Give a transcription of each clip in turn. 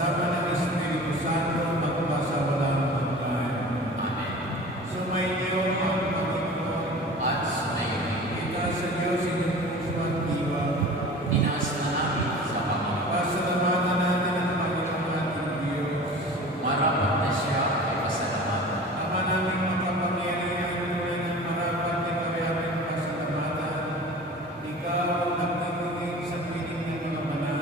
kasama ng Espiritu Santo, magpasawalang hanggan. Amen. Sumainyo ang Panginoon. At sumayo, Itaas sa Diyos inyong puso at diwa. tinaas na namin sa Panginoon. Pasalamatan natin ang Panginoong ating Diyos. Marapat na siya ang pasalamatan. Ama naming makapangyarihan, tunay ng marapat na kami aming pasalamatan. Ikaw ang nagtitingin sa piling ng mga banal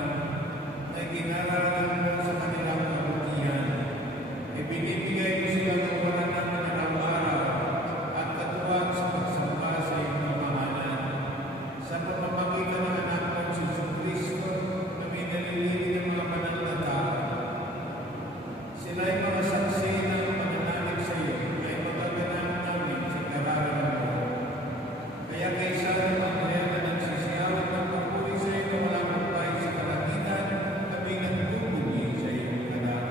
na ginaralan mo sa kanilang kabutihan. Ibinibigay mo sila ng wala namin araw-araw at katuwang sa pagsamba sa iyong pamahalan. Sa pamamagitan ng anak ng Jesucristo na may nalilili ng mga banal na tao. Sila ay mga saksi ng pananalig sa iyo ay magaganap namin sa kararan mo. Kaya kaysa ng mga na nagsisiyawan ng papuri sa iyo na walang kapay sa kalagitan, kami nagtutuloy sa iyong kadakilaan.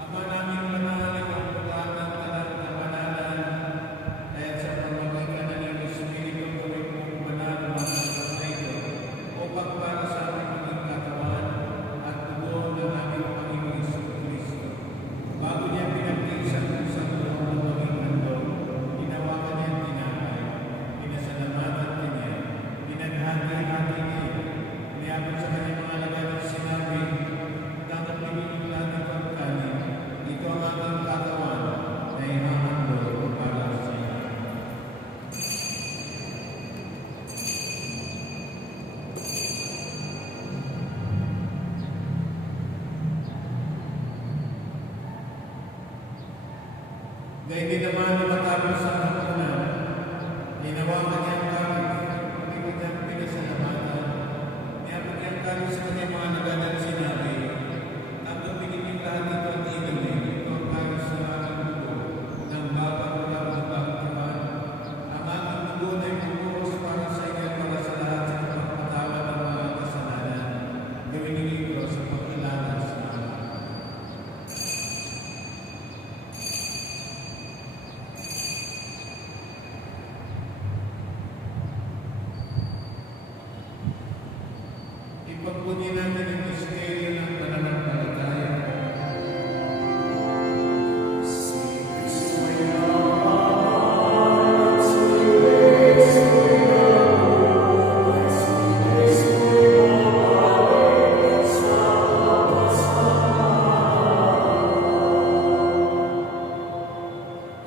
Ama namin manalig ang buwan ng talang kapanalan, dahil sa pamamagitan ng iyong Espiritu gawin mong banal ang mga sa ito, upang para sa aming maging katawan at dugo ng aming Panginoong Jesucristo. Bago niya pinagtiisan ng isang buong ng maging handog, hinawakan niya ang tinapay, pinasalamatan niya, pinaghati-hati niya, iniabot sa kanyang mga alagad at sinabi, dapat pinili natin ang kanin. Ito ang aking katawan na ihahandog para sa iyo. Gayun din naman na matapos sa hapunan, hinawakan niya ang kanin, pinili niya ang pinasalamatan, iniabot niya ang kanin sa kanyang mga alagad at sinabi, dapat pinili lahat ito at inumin. Ito ang para sa aking dugo ng bagong pagkakataon. Ang aking dugo na ibubuhos para sa inyo at para sa lahat sa pagpapatawad ng mga kasalanan. Gawin ninyo ito sa pagkilala sa akin. Ipagpunin natin ang misteryo ng pananampalataya.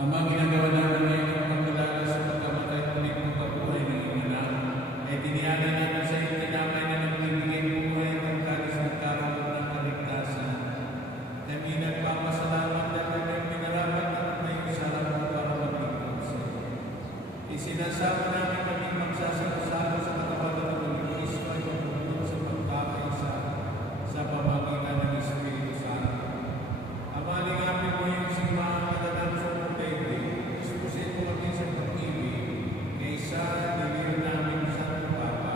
Ama, ginagawa namin ngayon ang pagkalala sa pagkamatay at muling pagkabuhay ng iyong anak, ay tinihala namin sa iyong tinapay na nagbibigay buhay at ang kalis ng karoon ng kaligtasan. Kami nagpapasalamat dahil kami pinarapat at may sarap mo para maglingkod sa iyo. Isinasama namin kami magsasama sa katawan ng Kristo ay matulog sa pagkakaisa sa pamamagitan ng Espiritu Santo. Ama, lingapin mo yung simbahan kadadan sa Montevideo. Ispusin mo kami sa pag-ibig kay Sara Divino namin Santo Papa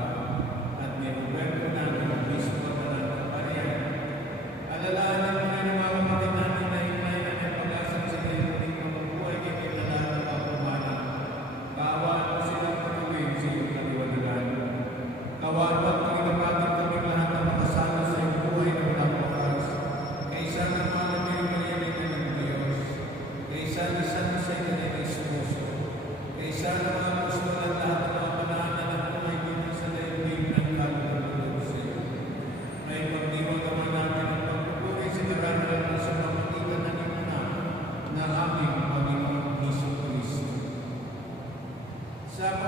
at ni Roberto namin ang Bispo na nagkapayan. Alalahanan mo na yung mga kapatid namin na hinay na may pag-asang sa kanyang muling mabubuhay kay kilala ng pagpumana. Bawaan mo silang pag-ibig sa iyong kaliwanagan. sa